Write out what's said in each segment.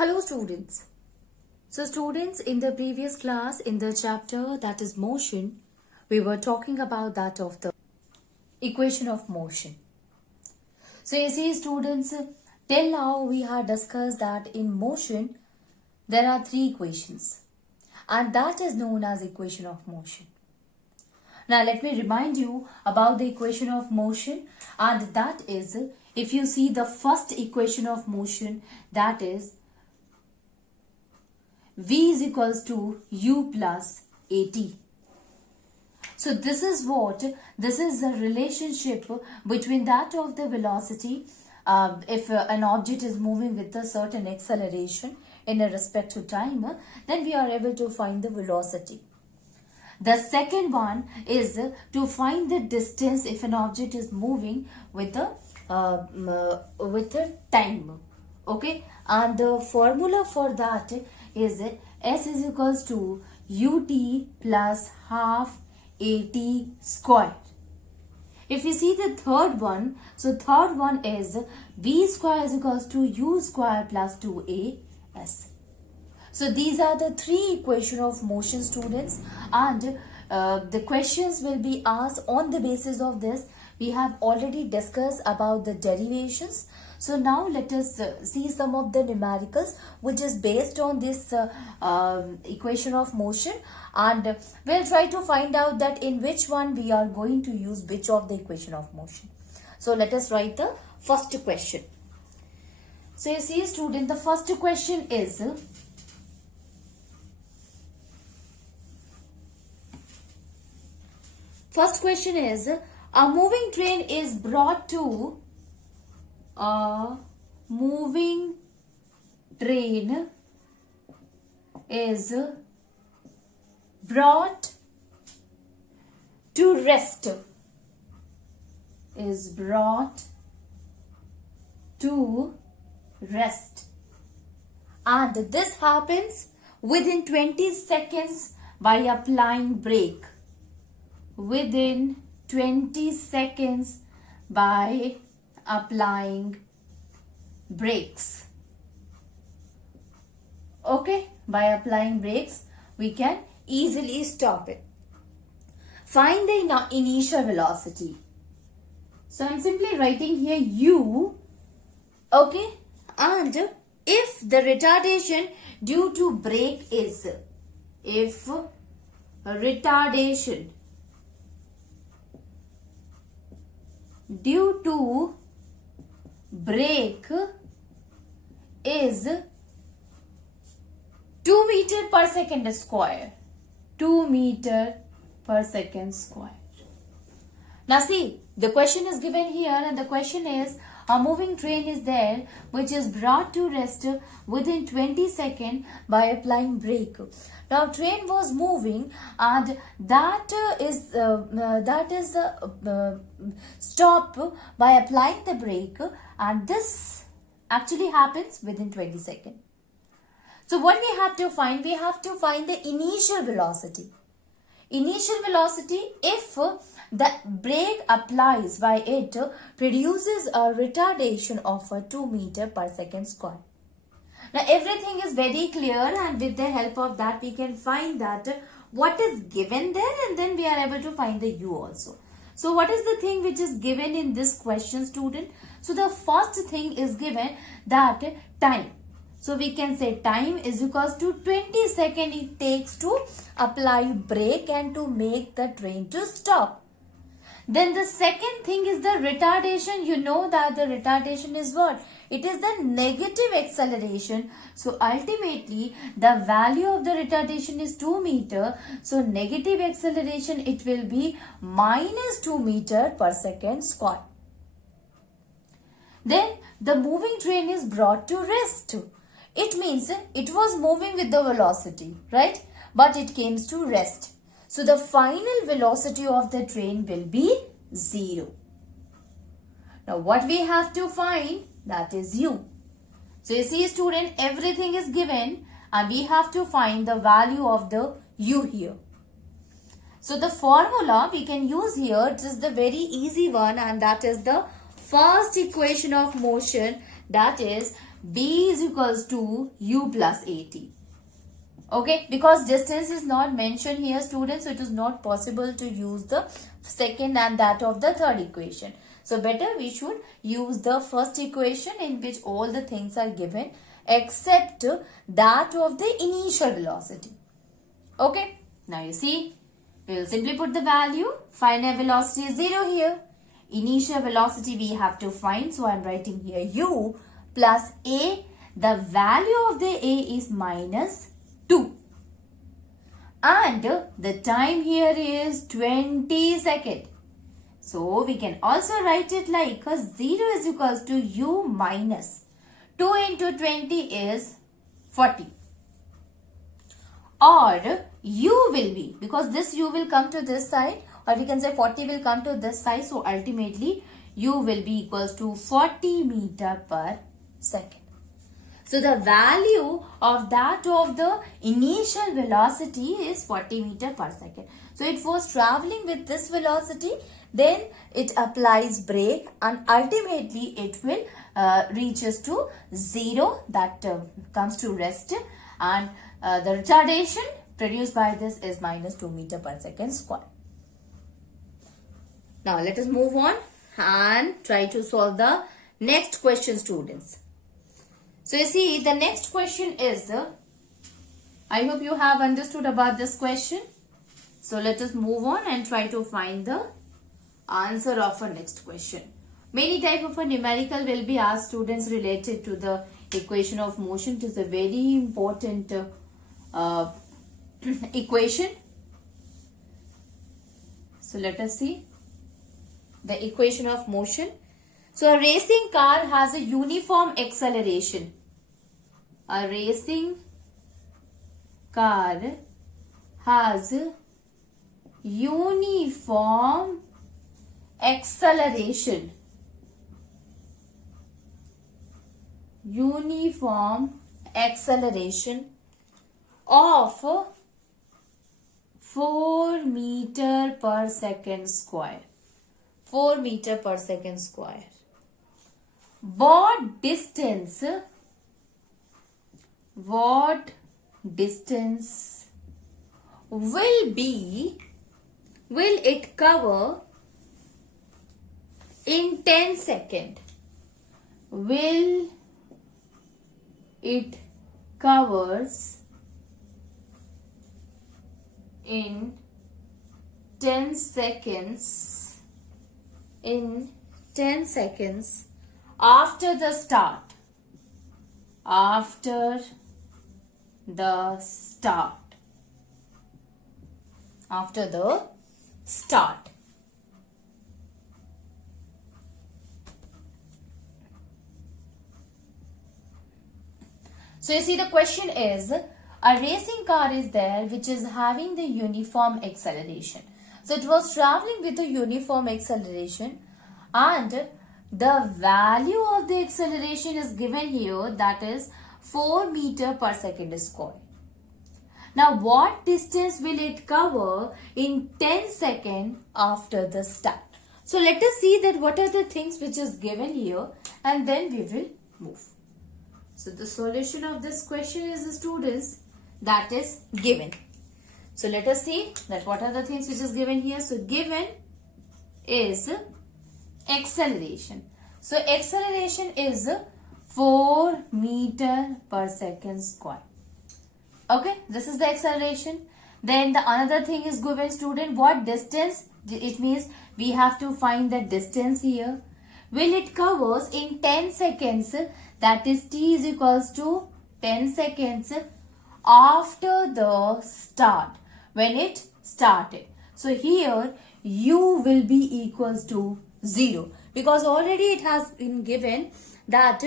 Hello students. So students, in the previous class, in the chapter that is motion, we were talking about that of the equation of motion. So you see students, till now we have discussed that in motion there are three equations and that is known as equation of motion. Now let me remind you about the equation of motion, and that is, if you see the first equation of motion, that is V is equals to U plus AT. So this is the relationship between that of the velocity. If an object is moving with a certain acceleration in a respect to time, then we are able to find the velocity. The second one is to find the distance if an object is moving with the time. Okay, and the formula for that is S is equals to UT plus half AT square. If you see the third one, so third one is V square is equals to U square plus 2AS. So these are the three equations of motion, students, and the questions will be asked on the basis of this. We have already discussed about the derivations. So now let us see some of the numericals which is based on this equation of motion, and we'll try to find out that in which one we are going to use which of the equation of motion. So let us write the first question. So you see student, the first question is, a moving train is brought to rest and this happens within 20 seconds by applying brake. Within 20 seconds by applying brakes. Okay, by applying brakes we can easily stop it. Find the initial velocity. So I'm simply writing here U. Okay, and if the retardation due to brake is, if retardation due to brake is 2 meter per second square. 2 meter per second square. Now see, the question is given here, and the question is, a moving train is there which is brought to rest within 20 seconds by applying brake. Now train was moving and that is stopped by applying the brake, and this actually happens within 20 seconds. So what we have to find? We have to find the initial velocity. Initial velocity, if the brake applies by it, produces a retardation of 2 meter per second square. Now everything is very clear, and with the help of that we can find that what is given there, and then we are able to find the U also. So what is the thing which is given in this question, student? So the first thing is given, that time. So we can say time is equals to 20 seconds it takes to apply brake and to make the train to stop. Then the second thing is the retardation. You know that the retardation is what? It is the negative acceleration. So ultimately the value of the retardation is 2 meter. So negative acceleration, it will be minus 2 meter per second square. Then the moving train is brought to rest. It means it was moving with the velocity, right? But it came to rest. So the final velocity of the train will be 0. Now what we have to find? That is U. So you see student, everything is given and we have to find the value of the U here. So the formula we can use here, it is the very easy one, and that is the first equation of motion, that is B is equals to U plus AT. Okay, because distance is not mentioned here, students, so it is not possible to use the second and that of the third equation. So better we should use the first equation in which all the things are given except that of the initial velocity. Okay, now you see, we will simply put the value. Final velocity is 0 here. Initial velocity we have to find, so I am writing here U plus A. The value of the A is minus 2. And the time here is 20 seconds. So we can also write it like 0 is equals to U minus 2 into 20 is 40. Or U will be, because this U will come to this side, or we can say 40 will come to this side. So ultimately U will be equals to 40 meter per second. So the value of that of the initial velocity is 40 meter per second. So it was traveling with this velocity, then it applies brake and ultimately it will reaches to 0, that comes to rest, and the retardation produced by this is minus 2 meter per second square. Now let us move on and try to solve the next question, students. So you see, the next question is, I hope you have understood about this question. So let us move on and try to find the answer of our next question. Many type of a numerical will be asked, students, related to the equation of motion. It is a very important equation. So let us see the equation of motion. So a racing car has a uniform acceleration. A racing car has uniform acceleration. Uniform acceleration of 4 meter per second square. 4 meter per second square. What distance will it cover in 10 seconds? Will it covers in 10 seconds after the start. So you see, the question is, a racing car is there which is having the uniform acceleration. So it was traveling with a uniform acceleration and the value of the acceleration is given here, that is 4 meter per second square. Now what distance will it cover in 10 seconds after the start? So let us see that what are the things which is given here, and then we will move. So the solution of this question is, students, that is given. So let us see that what are the things which is given here. So given is acceleration. So acceleration is 4 meter per second square. Okay, this is the acceleration. Then the another thing is given, student, what distance? It means we have to find the distance here. Will it covers in 10 seconds, that is t is equals to 10 seconds after the start, when it started. So here u will be equals to 0, because already it has been given that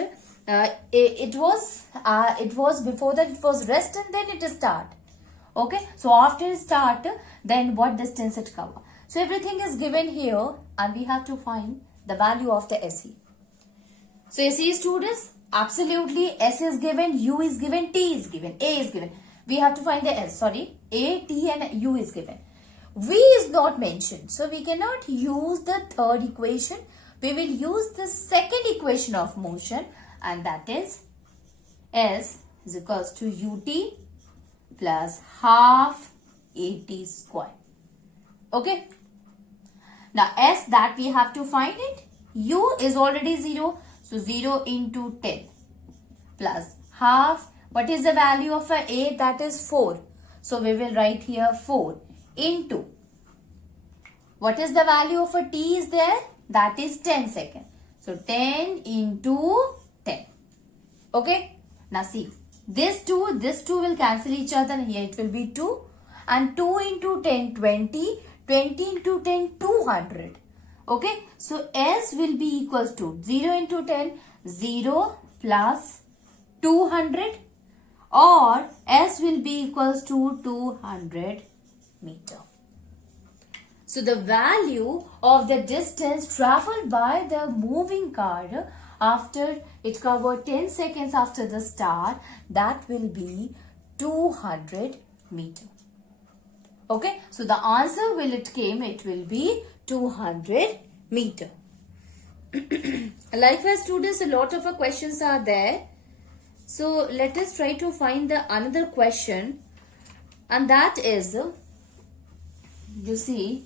it was before that it was rest and then it is start. Okay, so after start, then what distance it cover. So everything is given here and we have to find the value of the SE. So you see, students, absolutely S is given, U is given, T is given, A is given. We have to find the S, sorry, A, T and U is given. V is not mentioned. So we cannot use the third equation. We will use the second equation of motion, and that is S is equals to ut plus half at square. Okay. Now S that we have to find it. U is already 0. So 0 into 10 plus half. What is the value of a? That is 4. So we will write here 4 into. What is the value of a t is there? That is 10 seconds. So 10 into 10. Okay. Now see. This 2 will cancel each other. Here it will be 2. And 2 into 10, 20. 20 into 10, 200. Okay. So S will be equals to 0 into 10, 0 plus 200. Or S will be equals to 200 meter. So the value of the distance traveled by the moving car after it covered 10 seconds after the start, that will be 200 meter. Okay, so the answer it will be 200 meter. Likewise, students, a lot of questions are there. So let us try to find the another question, and that is, you see,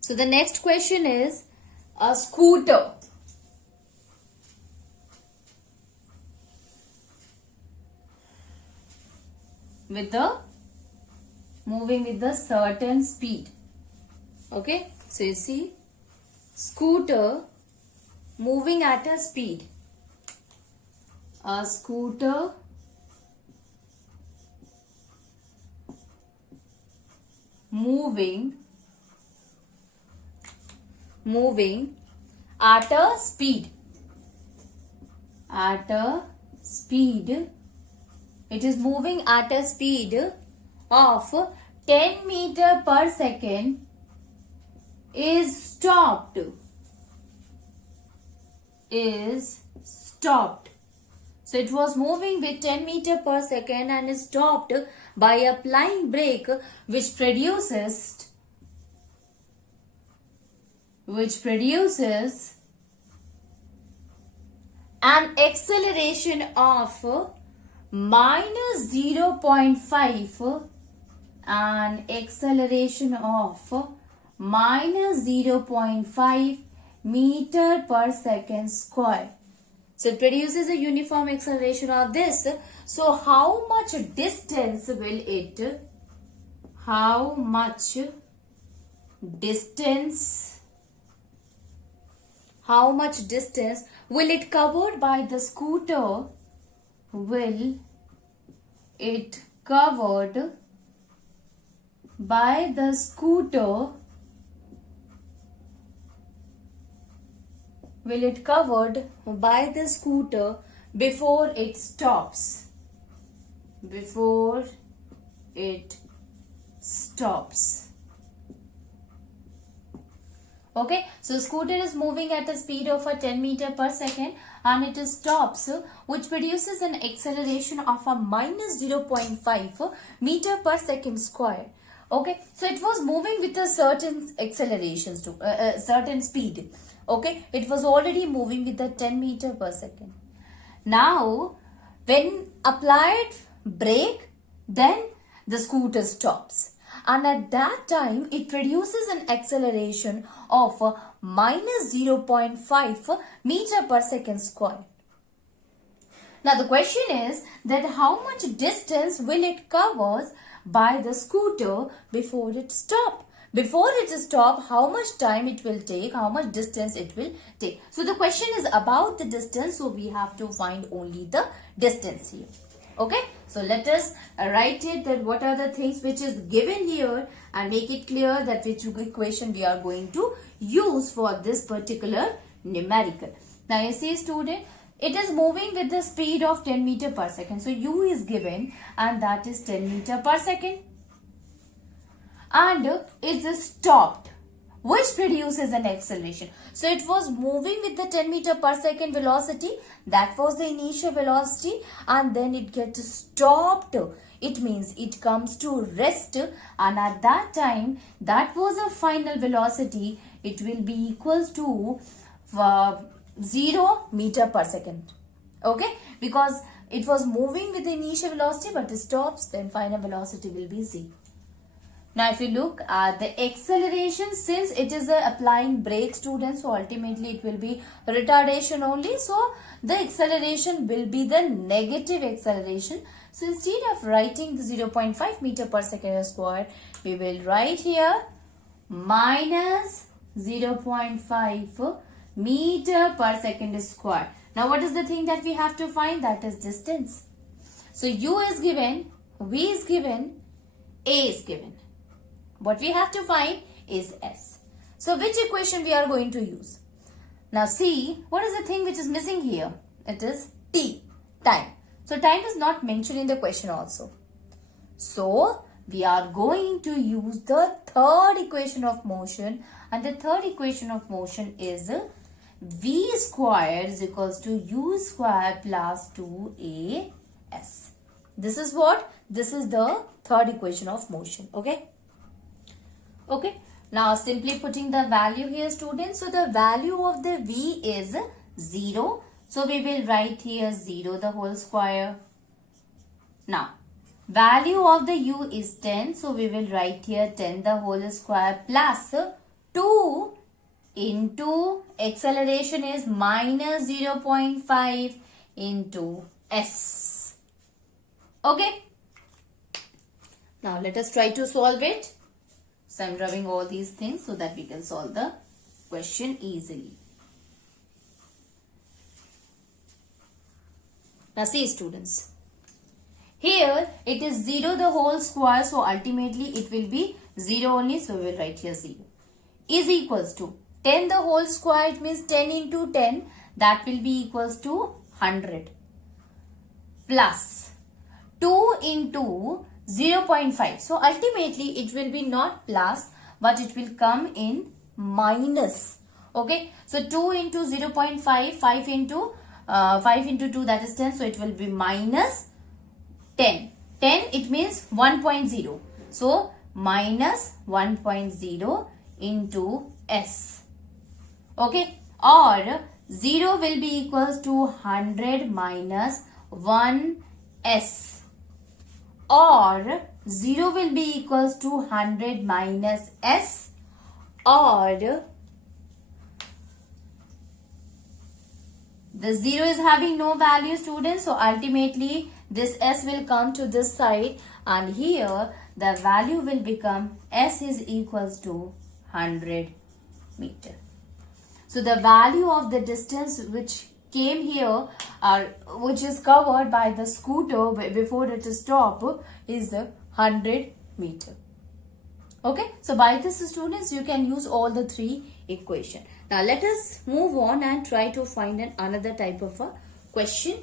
so the next question is a scooter with the moving with the certain speed. Okay, so you see, scooter moving at a speed. A scooter moving at a speed. At a speed. It is moving at a speed of 10 meter per second is stopped. So it was moving with 10 meter per second and is stopped by applying brake which produces an acceleration of minus 0.5 and acceleration of minus 0.5 meter per second square. So it produces a uniform acceleration of this. So how much distance will it covered by the scooter? Will it covered by the scooter? Will it covered by the scooter before it stops? Before it stops. Okay, so scooter is moving at a speed of 10 meter per second and it stops, which produces an acceleration of a minus 0.5 meter per second square. Okay, so it was moving with a certain accelerations to certain speed. Okay, it was already moving with a 10 meter per second. Now, when applied brake, then the scooter stops. And at that time, it produces an acceleration of minus 0.5 meter per second square. Now, the question is that how much distance will it cover by the scooter before it stops? Before it stops, how much time it will take, how much distance it will take. So, the question is about the distance, so we have to find only the distance here. Okay, so let us write it that what are the things which is given here and make it clear that which equation we are going to use for this particular numerical. Now you see student, it is moving with the speed of 10 meter per second. So U is given and that is 10 meter per second. And is stopped, which produces an acceleration. So it was moving with the 10 meter per second velocity. That was the initial velocity and then it gets stopped it means it comes to rest, and at that time, that was a final velocity. It will be equals to 0 meter per second. Okay, because it was moving with the initial velocity, but it stops, then final velocity will be 0. Now, if you look at the acceleration, since it is applying brake, students, so ultimately it will be retardation only. So, the acceleration will be the negative acceleration. So, instead of writing the 0.5 meter per second square, we will write here minus 0.5 meter per second square. Now, what is the thing that we have to find? That is distance. So, U is given, V is given, A is given. What we have to find is S. So, which equation we are going to use? Now, see, what is the thing which is missing here? It is T, time. So, time is not mentioned in the question also. So, we are going to use the third equation of motion, and the third equation of motion is V square is equals to U square plus 2AS. This is what? This is the third equation of motion. Okay. Okay, now simply putting the value here, students. So, the value of the V is 0. So, we will write here 0 the whole square. Now, value of the U is 10. So, we will write here 10 the whole square plus 2 into acceleration is minus 0.5 into S. Okay. Now, let us try to solve it. So, I am drawing all these things so that we can solve the question easily. Now, see, students. Here, it is 0 the whole square. So, ultimately, it will be 0 only. So, we will write here 0. Is equals to 10 the whole square. It means 10 into 10. That will be equals to 100. Plus 2 into 0.5. So, ultimately, it will be not plus, but it will come in minus. Okay. So, 2 into 0.5, 5 into 2, that is 10. So, it will be minus 10. 10, it means 1.0. So, minus 1.0 into S. Okay. Or 0 will be equals to 100 minus 1S. Or 0 will be equals to 100 minus S, or the 0 is having no value, students. So, ultimately, this S will come to this side, and here the value will become S is equals to 100 meter. So, the value of the distance which came here, which is covered by the scooter before it stopped, is 100 meter. Okay. So, by this, students, you can use all the three equations. Now, let us move on and try to find another type of a question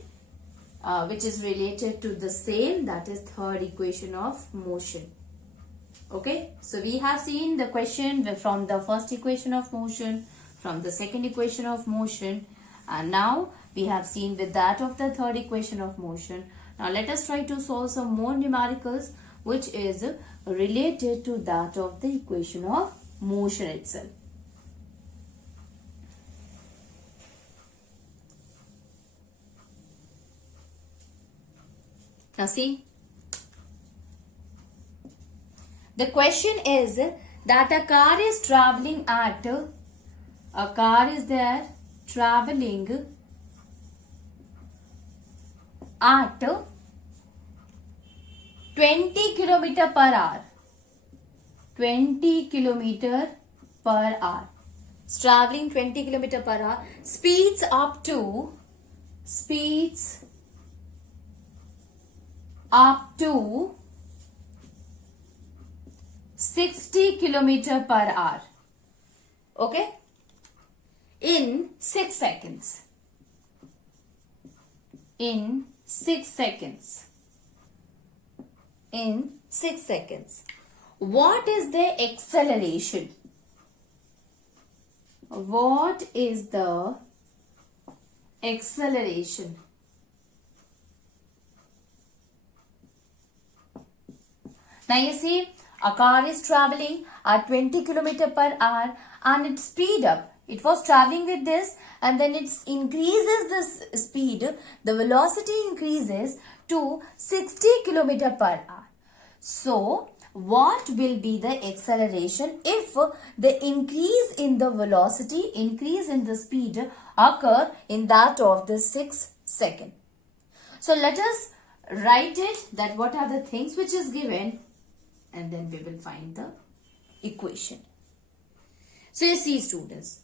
which is related to the same, that is third equation of motion. Okay. So, we have seen the question from the first equation of motion, from the second equation of motion, and now we have seen with that of the third equation of motion. Now, let us try to solve some more numericals which is related to that of the equation of motion itself. Now, see, the question is that a car is traveling at, traveling at 20 km per hour. 20 km per hour. It's traveling 20 km per hour. Speeds up to 60 km per hour. Okay? In 6 seconds. In 6 seconds. In 6 seconds. What is the acceleration? What is the acceleration? Now you see, a car is traveling at 20 km per hour and it speed up. It was traveling with this and then it increases this speed. The velocity increases to 60 km per hour. So, what will be the acceleration if the increase in the velocity, increase in the speed occur in that of the 6 second? So, let us write it that what are the things which is given and then we will find the equation. So, you see students,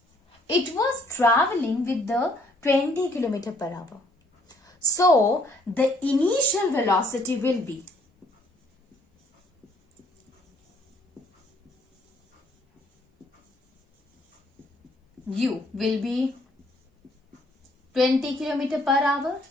it was traveling with the 20 km per hour. So, the initial velocity will be u will be 20 km per hour.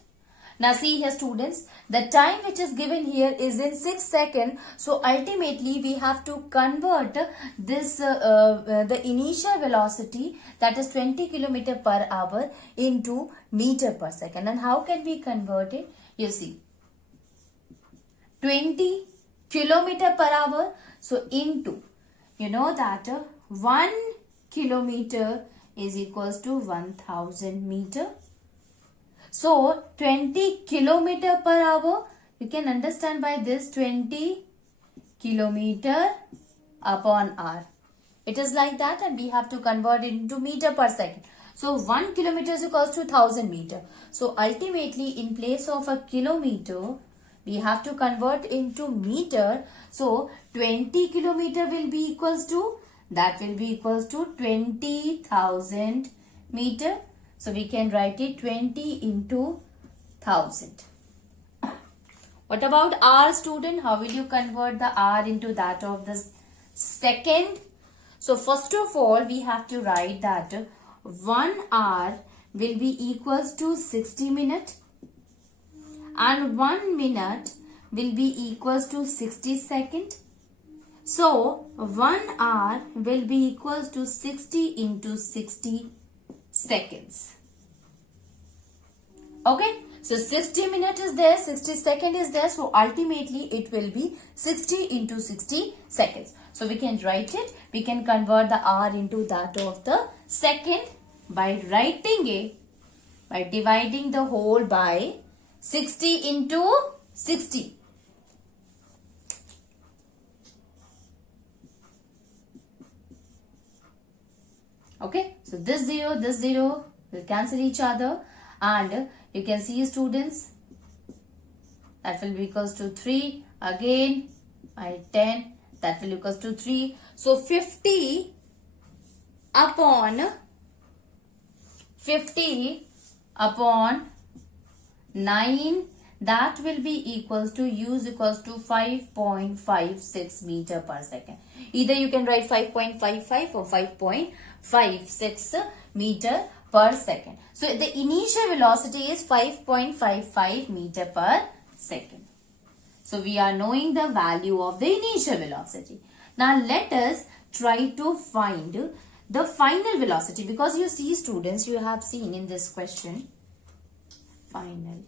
Now see here students, the time which is given here is in 6 seconds. So ultimately we have to convert this the initial velocity, that is 20 km per hour, into meter per second. And how can we convert it? You see, 20 km per hour. So into, you know that 1 kilometer is equals to 1000 meter. So 20 kilometer per hour, you can understand by this 20 kilometer upon hour. It is like that and we have to convert it into meter per second. So 1 kilometer is equals to 1000 meter. So ultimately in place of a kilometer, we have to convert into meter. So 20 kilometer will be equals to, that will be equals to 20,000 meter. So we can write it 20 into 1000. What about hour, student? How will you convert the hour into that of the second? So first of all, we have to write that 1 hour will be equals to 60 minutes and 1 minute will be equals to 60 seconds. So 1 hour will be equals to 60 into 60 seconds. Okay, so 60 minutes is there, 60 seconds is there, so ultimately it will be 60 into 60 seconds. So we can write it, we can convert the hour into that of the second by writing it, by dividing the whole by 60 into 60. Okay, so this 0 will cancel each other and you can see students, that will be equals to 3 again by 10, that will equals to 3. So 50 upon 9, that will be equals to u is equals to 5.56 meter per second. Either you can write 5.55 or 5.56 meter per second. So the initial velocity is 5.55 meter per second. So we are knowing the value of the initial velocity. Now let us try to find the final velocity, because you see students, you have seen in this question, final.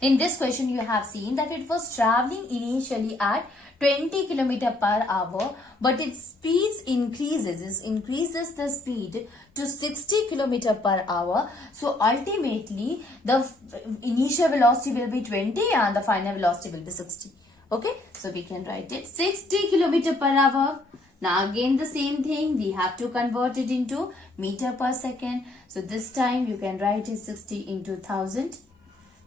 In this question, you have seen that it was traveling initially at 20 km per hour, but its speeds increases. It increases the speed to 60 km per hour. So ultimately, the initial velocity will be 20 and the final velocity will be 60. Okay, so we can write it 60 km per hour. Now again the same thing, we have to convert it into meter per second. So this time you can write it 60 into 1000.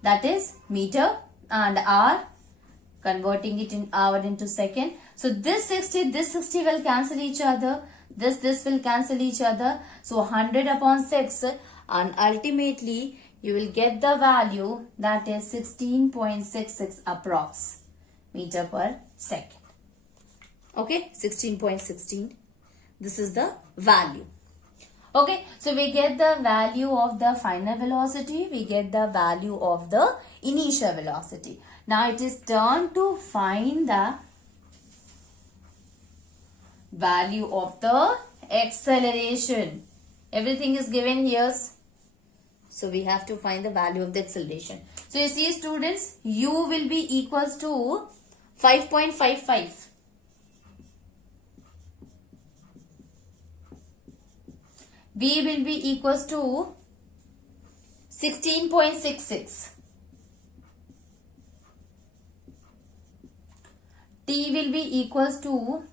That is meter and hour, converting it in hour into second. So this 60 will cancel each other. This will cancel each other. So 100 upon 6 and ultimately you will get the value, that is 16.66 approx meter per second. Okay, 16.16. This is the value. Okay, so we get the value of the final velocity, we get the value of the initial velocity. Now it is turn to find the value of the acceleration. Everything is given here. So we have to find the value of the acceleration. So you see students, u will be equals to 5.55. v will be equals to 16.66. t will be equals to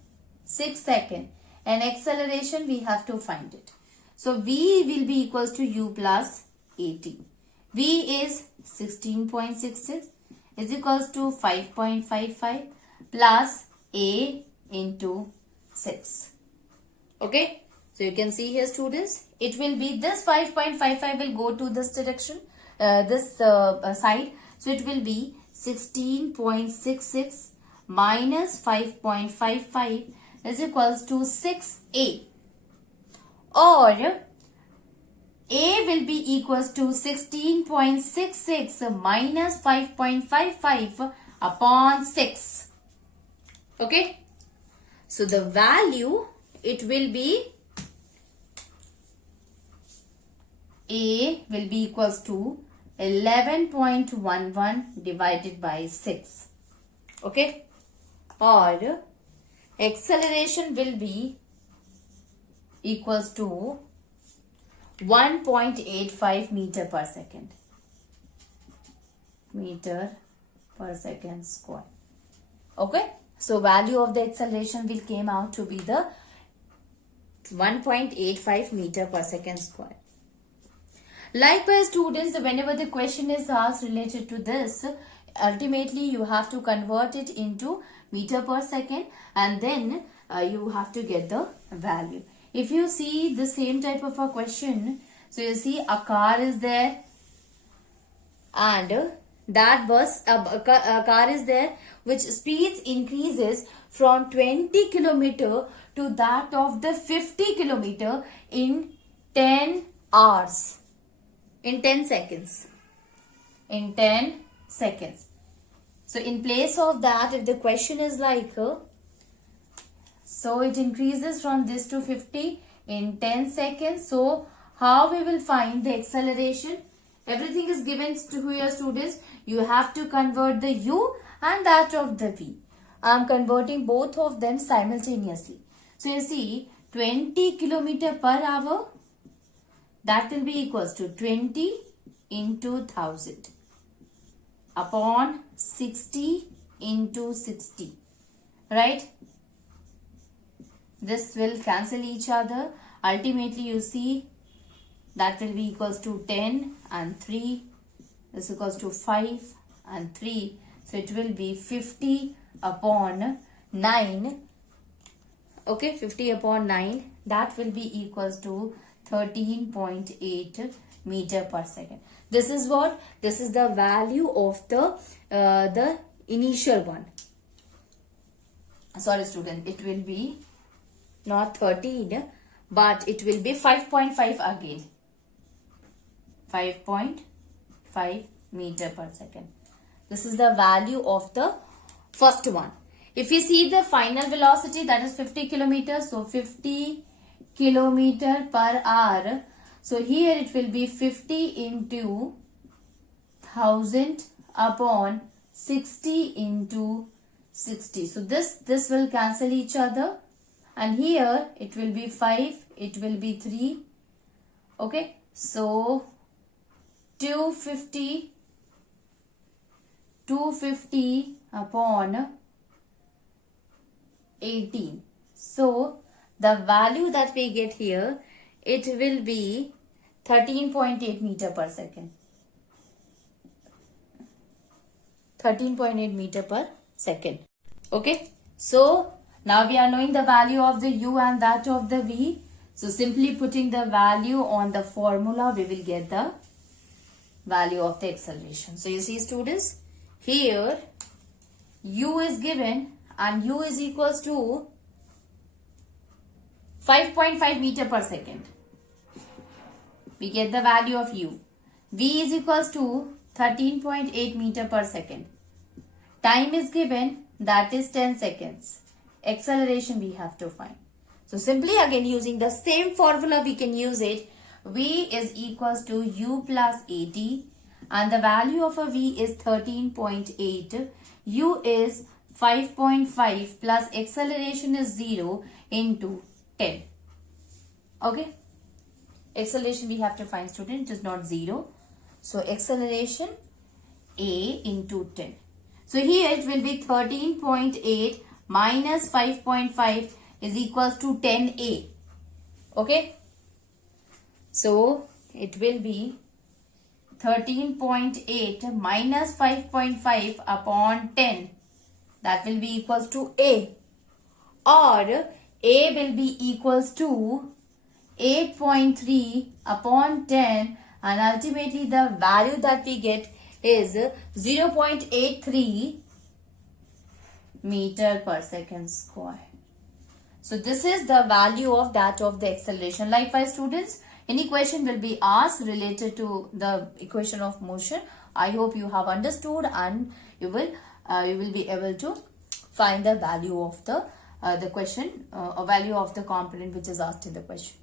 6 seconds. And acceleration we have to find it. So v will be equals to u plus at. v is 16.66 is equals to 5.55 plus a into 6. Okay. So you can see here students, it will be this 5.55 will go to this direction, this side. So it will be 16.66 minus 5.55 is equals to 6a. Or a will be equals to 16.66 minus 5.55 upon 6. Okay. So the value, it will be a will be equals to 11.11 divided by 6. Okay. Or acceleration will be equals to 1.85 meter per second. Meter per second square. Okay. So value of the acceleration will came out to be the 1.85 meter per second square. Likewise students, whenever the question is asked related to this, ultimately you have to convert it into meter per second and then you have to get the value. If you see the same type of a question, so you see a car is there and that a car is there which speeds increases from 20 kilometer to that of the 50 kilometer in 10 hours. In 10 seconds. In 10 seconds. So in place of that, if the question is like, so it increases from this to 50 in 10 seconds. So how we will find the acceleration? Everything is given to your students. You have to convert the u and that of the v. I am converting both of them simultaneously. So you see 20 kilometer per hour. That will be equals to 20 into 1000 upon 60 into 60. Right? This will cancel each other. Ultimately, you see that will be equals to 10 and 3. This equals to 5 and 3. So it will be 50 upon 9. Okay, 50 upon 9. That will be equals to 13.8 meter per second. This is what? This is the value of the initial one. Sorry student, it will be not 13 but it will be 5.5 again. 5.5 meter per second. This is the value of the first one. If you see the final velocity, that is 50 kilometers. So 50 kilometer per hour. So here it will be 50 into 1000 upon 60 into 60. So this will cancel each other. And here it will be 5. It will be 3. Okay. So 250 upon 18. So the value that we get here, it will be 13.8 meter per second. 13.8 meter per second. Okay. So now we are knowing the value of the u and that of the v. So simply putting the value on the formula, we will get the value of the acceleration. So you see students, here u is given and u is equals to 5.5 meter per second. We get the value of u. V is equals to 13.8 meter per second. Time is given, that is 10 seconds. Acceleration we have to find. So simply again using the same formula we can use it. V is equals to U plus AT, and the value of a V is 13.8. U is 5.5 plus acceleration is 0 into 10. Okay. Acceleration we have to find, student, it is not 0. So acceleration A into 10. So here it will be 13.8 minus 5.5 is equals to 10A. Okay. So it will be 13.8 minus 5.5 upon 10. That will be equals to A. Or A will be equals to 8.3 upon 10, and ultimately the value that we get is 0.83 meter per second square. So this is the value of that of the acceleration. Likewise, students, any question will be asked related to the equation of motion. I hope you have understood, and you will be able to find the value of the question, value of the component which is asked in the question.